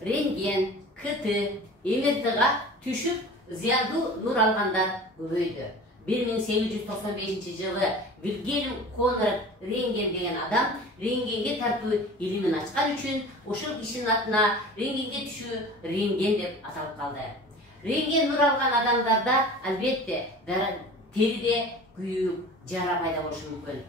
рентген, КТ, МРТга түшүп зыяндуу нур алгандар көбөйдү. 1895 жылы Вильгельм Конрад Рентген деген адам рентгенге тартуу илимин ачкан үчүн ошол кишинин атына рентгенге түшүү рентген деп аталып калды. Рентген нур алган адамдарда албетте териде күйүк, жара пайда болушу мүмкүн.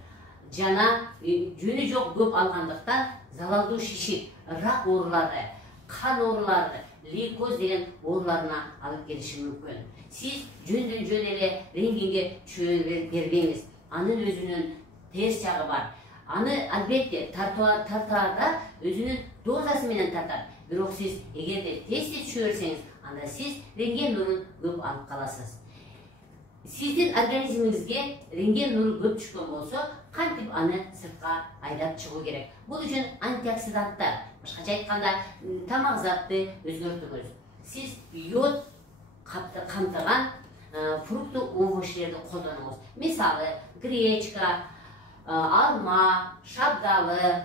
Жана жөнү жок көп алгандыктан залалдуу шишик, рак оорулары, кан оорулары, лейкоз деген ооруларына алып келиши мүмкүн. Сиз жөндөн жөн эле рентгенге түшө бербеңиз. Анын өзүнүн терс жагы бар. Аны албетте тартаада өзүнүн дозасы менен тартат. Бирок сиз эгерде тез түшө берсеңиз, анда сиз рентген нурун көп алып каласыз. Сиздин организмиңизге рентген нуру көп түшкөн болсо, кантип аны сыртка айдап чыгуу керек? Бул үчүн антиоксиданттар, башкача айтканда, тамак затты өзгөртүңүз. Сиз йод камтыган фрукту овощерди колдонуңуз. Мисалы, гречка, алма, шабдалы,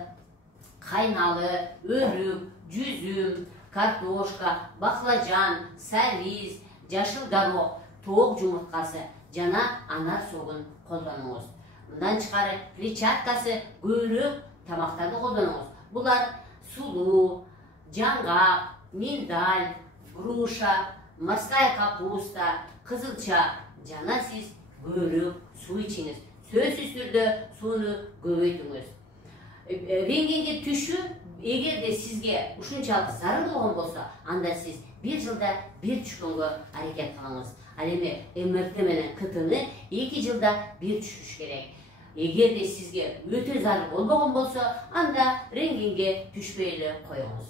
кайналы, өрүк, жүзүм, картошка, баклажан, сабиз, жашыл горох, тоок жумурткасы жана анар согун колдонуңуз. Мындан тышкары клетчаткасы көбүрөөк тамактарды колдонуңуз. Булар сулуу, жаңгак, миндаль, груша, морская капуста, кызылча жана сиз көбүрөөк суу ичиңиз. Сөзсүз түрдө сууну көбөйтүңүз. Рентгенге түшүү эгерде сизге ушунчалык зарыл болгон болсо, анда сиз 1 жылда 1 түшкөнгө аракет кылыңыз. Ал эми МРТ менен КТны 2 жылда 1 түшүш керек. Эгерде сизге өтө зарыл болбогон болсо, анда рентгенге түшпөй эле коюңуз.